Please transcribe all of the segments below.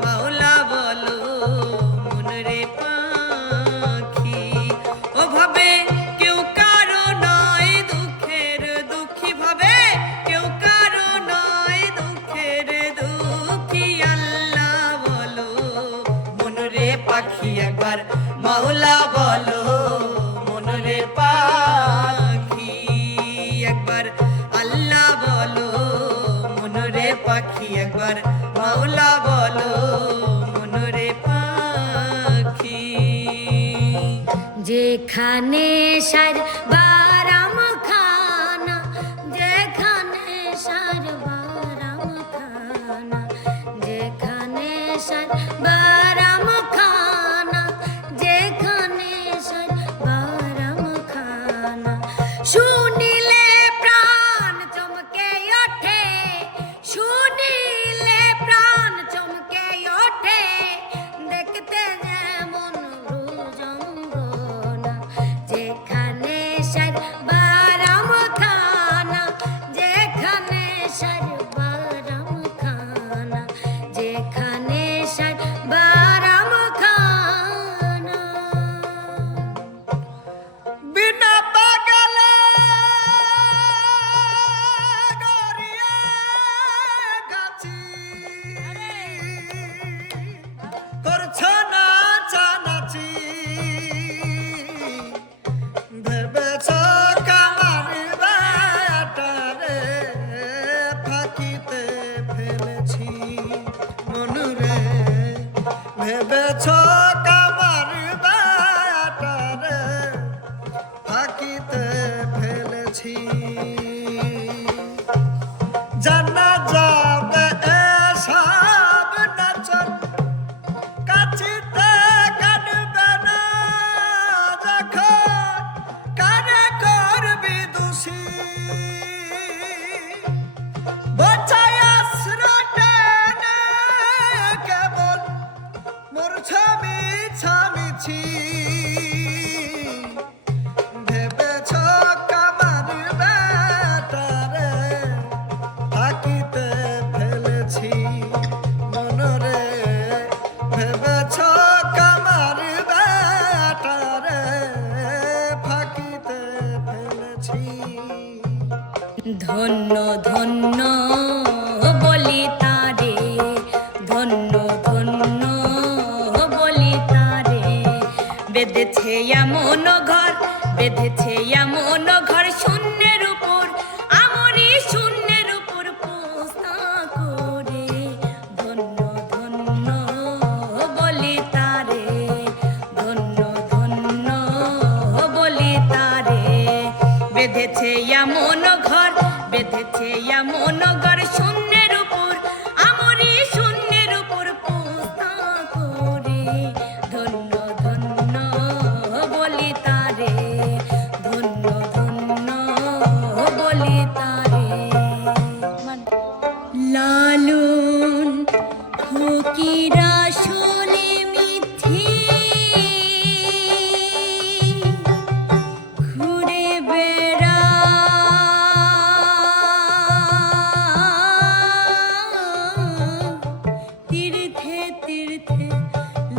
মাওলা বলো মনরে পাখি ওভাবে কেউ কারো নয় দুঃখের দুঃখী ভাবে কেউ কারো নয় দুঃখের দুঃখী আল্লাহ বলো মনরে পাখি একবার মাওলা বলো মনরে পাখি একবার আল্লাহ বলো মনরে পাখি একবার মাওলা বলো মনরে পাখি যেখানে সার বারাম খানা যেখানে সার বারাম খানা যেখানে সার বারাম খানা যেখানে সার বারাম খানা শুনিলে প্রাণ চমকে ওঠে শুনিলে প্রাণ চমকে ওঠে দেখতে যেমন রুজঙ্গনা যেখানে সার বারাম খানা যেখানে সার বারাম খানা যেখানে সার বারাম খানা বিনা পাগলা গড়িয়া গাছি করছো না চানাচি ভেবেছ কামার বাটারে ফাঁকিতে ফেলেছি মনুরে ভেবেছ কামার বাটারে ফাঁকিতে ফেলেছি জানা যাবে এসব নাচন কাছিতে কাটবে না যখন কানে করবি দোষী বোঝায় আশ্রয় টেনে কেবল মোর ছবি ছামিছি ভেবেছ কামার বেটারে ফাঁকিতে ফেলেছি মনরে ভেবেছ কামার বেটারে ফাঁকিতে ফেলেছি ধন্য ধন্য বলি তারে ধন্য ধন্য বলি তারে বেঁধেছে এমন ঘর বেঁধেছে এমন ঘর শূন্যের উপর আমরি শূন্যের উপর পোস্তা করে ধন্য ধন্য বলি তারে ধন্য ধন্য বলি তারে বেঁধেছে এমন ঘর বেঁধেছে এমন ঘর শূন্যের উপর আমরি শূন্যের উপর পোস্তা করে ধন্য ধন্য বলি তারে ধন্য ধন্য বলি তারে লালন ফকিরা আসলে মিথ্যে ঘুরে বেড়া তীর্থে তীর্থে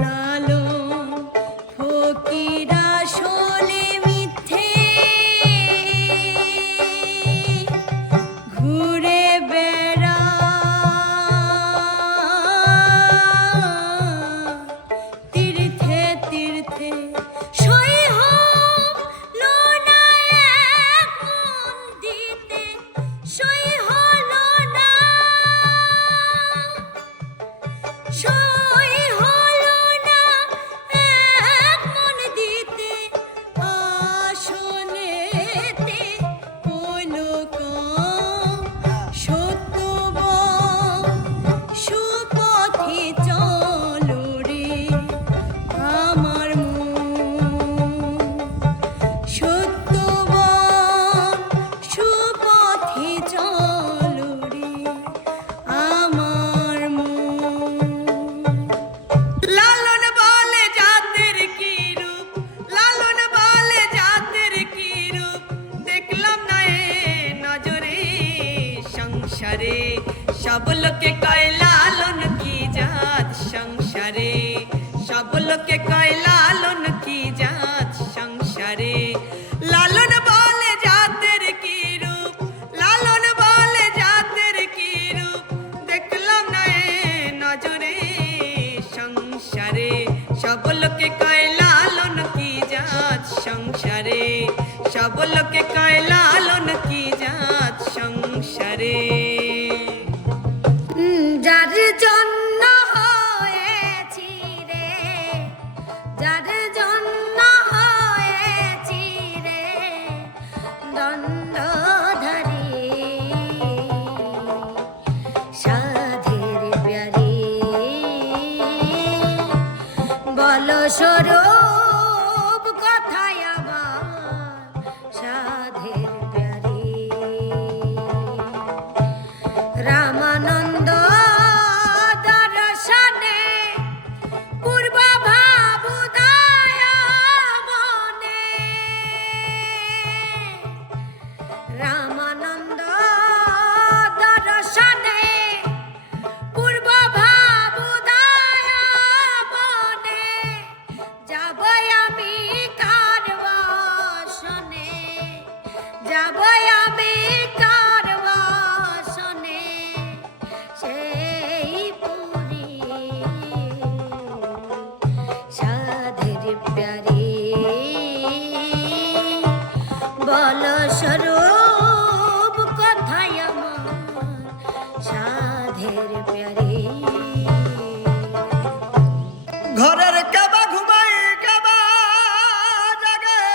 লালন ফকিরা আসলে মিথ্যে ঘুরে বেড়া তীর্থে তীর্থে সই হলো না এক মন দিতে সই হলো না সই হলো না এক মন দিতে আসলেতে হলো কম সত্য সুপথে চলো রে আমার মন সত্যবান সুপথে চলো রে আমার মন সব লোকে কয় লালন কি জাত সংসারে, লালন বলে জাতের কি রূপ, লালন বলে জাতের কি রূপ, দেখলাম না এ নজরে সংসারে। সব লোকে কয় লালন কি জাত সংসারে, সব লোকে কয় লালন কি জাত সংসারে। যার জন্য হয়েছি রে, যার জন্য হয়েছি রে দণ্ডধারী, সাধের প্যারি বল স্বরূপ কথায় আমার সাধের প্যারি। রামানন্দ দর্শনে পূর্ব ভাবুদয় মনে, রামানন্দ দর্শনে পূর্ব ভাবুদয় মনে, যাব আমি কার বাসনে, যাব আমি কার বাসনে, সেই পুরী সাধের প্যারি বল স্বরূপ কথায় আমার সাধের প্যারি। ঘরের কেবা ঘুমাই কেবা জাগে,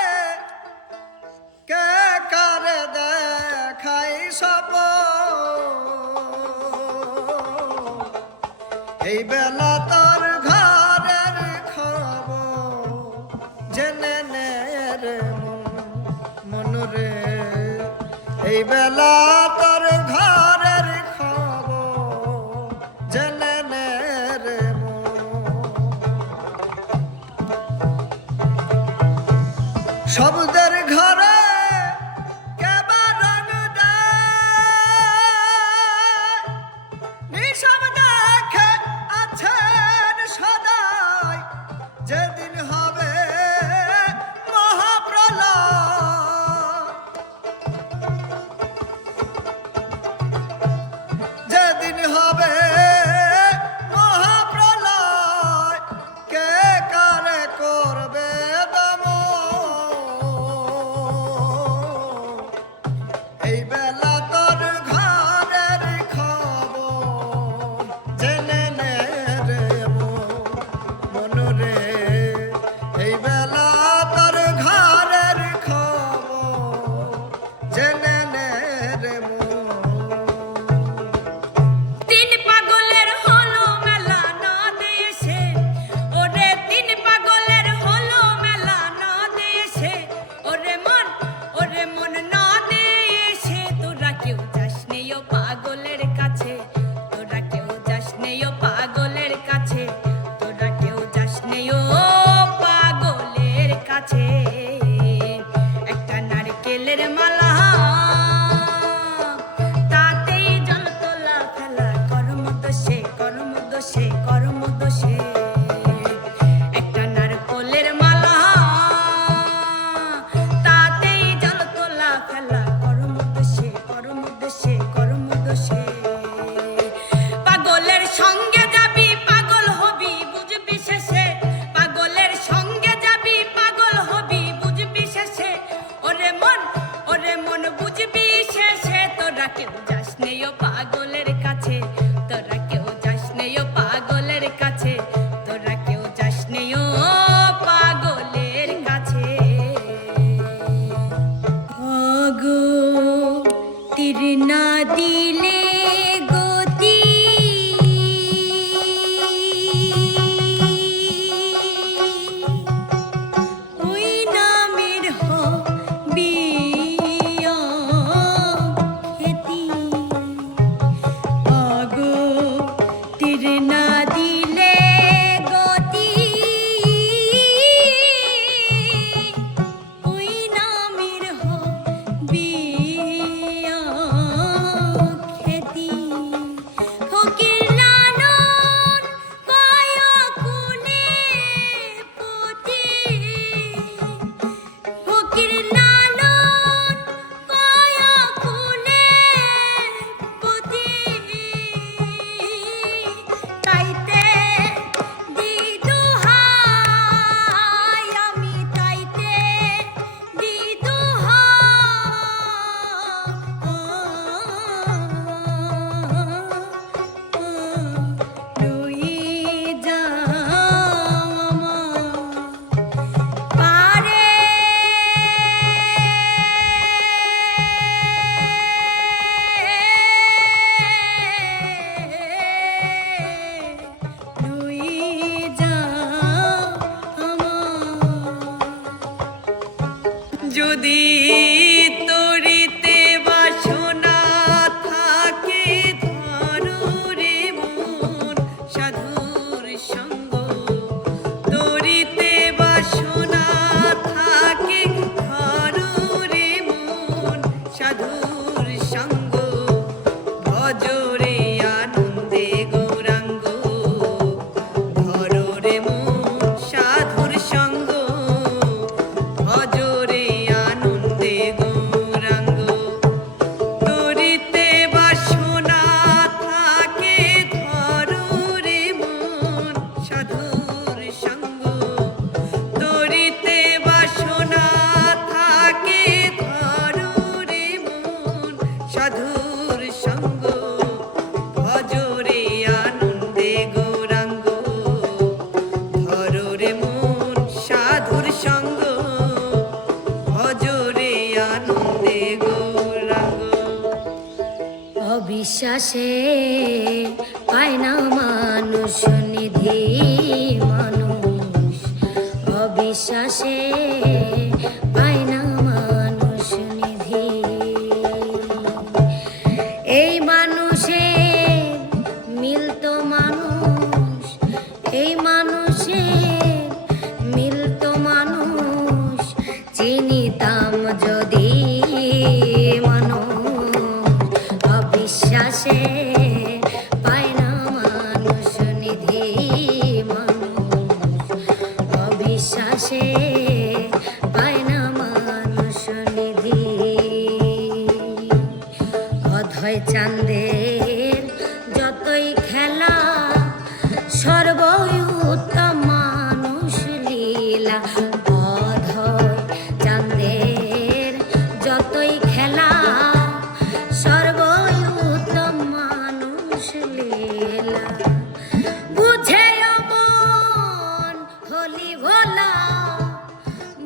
কে কারে দেখাই সব, এই বেলা তোর ঘরের খবর জেনে নে রে মন রে, এই বেলা তোর ঘরের খবর জেনে নে রে মন। শব্দের ঘরে কেবা রং দেয়, নিঃশব দেখে আছেন সদাই, যেদিন হবে মহাপ্রলয়, যেদিন হবে মহাপ্রলয়, কে কারে করবে এই বেলা তোর ঘরের খবর জেনে নে রে মন রে, এই বেলা তোর ঘরের খবর জেনে নে রে তিন পাগলের হলো মেলা নদে এসে, ওরে তিন পাগলের হলো মেলা নদে এসে, ওরে মন নদে এসে, তোরা কেউ যাস নেই ও পাগলের কাছে, তোরা কেউ যাস নেই ও পাগলের কাছে, তোরা কেউ যাস নেই ও পাগলের কাছে। একটা নারকেলের মালা তাতেই জল তোলা ফেলা, কর্ম দোষে কর্ম দোষে কর্ম দোষে। একটা নারকেলের মালা তাতেই জল তোলা ফেলা, কর্ম দোষে কর্ম দোষে কর্ম দোষে। পাগলের সঙ্গে যাবি পাগল হবি বুঝবি শেষে, পাগলের সঙ্গে যাবি পাগল হবি বুঝবি শেষে, ওরে মন বুঝবি শেষে। তোরা কেউ যাস নেই ও পাগলের কাছে, তোরা কেউ যাস নেই ও পাগলের কাছে, তোরা কেউ যাস নেই ও পাগলের কাছে। আগো তীর না দিলে গতি, ওই নামের হবি খেতি। আগো তীর না দিলে গতি, ওই নামের হবি খেতি। ফকির লালন পায় কুলে সঙ্গ তরিতে বাসনা থাকে ধরো রে মন সাধুর সঙ্গ ভজরে আনন্দে গৌরাঙ্গ ধরো রে মন সাধুর সঙ্গ ভজরে আনন্দে গৌরাঙ্গ তরিতে বাসনা থাকে ধরো রে মন সাধুর সঙ্গ তরিতে বাসনা থাকে ধরো রে মন সাধুর সঙ্গ ভজরে আনন্দে গৌরাঙ্গ ধরো রে মন সাধুর সঙ্গ ভজরে আনন্দে গৌরাঙ্গ অবিশ্বাসে পায় না মানুষ নিধি মানুষ অবিশ্বাসে পায় না মানুষ নিধি এই মানুষের মিলতো মানুষ এই মানুষের মিলতো মানুষ চিনিতাম যদি মানুষ অবিশ্বাসে পায় না মানুষ নিধি মানুষ অবিশ্বাসে পায় না মানুষ নিধি অধয় চাঁদের যতই খেলা সর্বই উত্তম মানুষ লীলা অধয় চাঁদের যতই খেলা সর্বই উত্তম মানুষ লীলা বুঝে মন হলি ভোলা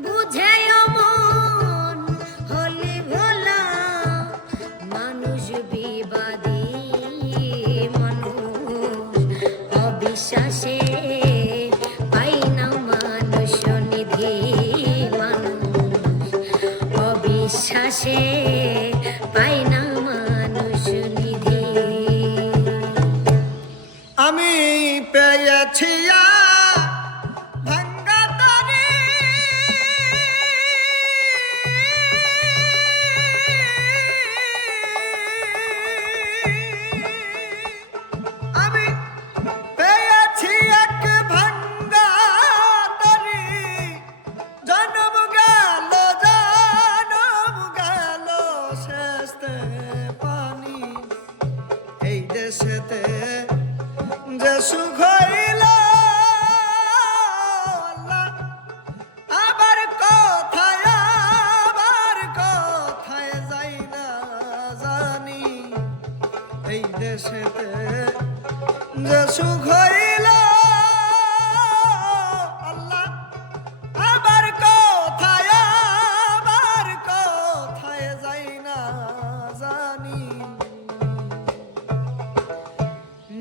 বুঝে মন হলি ভোলা মানুষ বিবাদী মানুষ অবিশ্বাসে পাই না মানুষ নিধি মানুষ অবিশ্বাসে পাই না মানুষ নিধি আমি পেয়েছি ভাঙ্গা তরে আমি পেয়েছি এক ভাঙ্গা তরে জন্ম গেল শেষতে পানি এই দেশেতে যে সুখ হইল আল্লাহ, আবার কোথায় যাই না জানি এই দেশেতে যে সুখ হইল আল্লাহ, আবার কোথায় যাই না জানি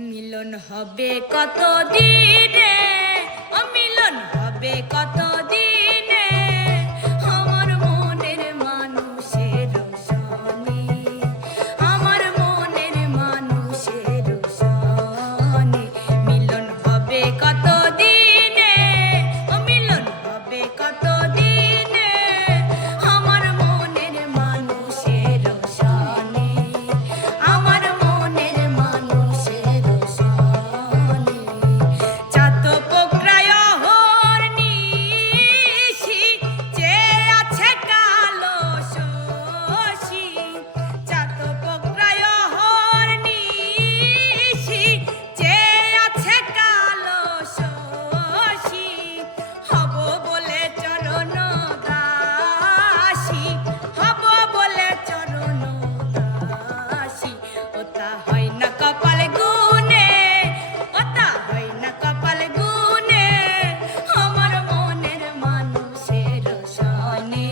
মিলন হবে কত দিনে অমিলন হবে কত দিনে আমার মনের মানুষের সনে আমার মনের মানুষের সনে মিলন হবে কত দিনে অমিলন হবে কত দিনে আমার মনের মানুষের সনে আমার মনের মানুষের সনে চাত পোকরায় হরনিশি যে আছে কালো শশী চাত পোকরায় হরনিশি যে আছে কালো শশী হব বলে চরণ দাসী হব বলে চরণ দাসী ওতা হয় না কপাল গুনে ওতা হয় না কপাল গুনে আমার মনের মানুষের সনে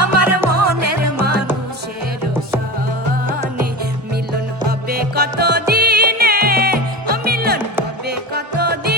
আমার মনের মানুষের সনে মিলন হবে কত দিনে অমিলন হবে কত দিনে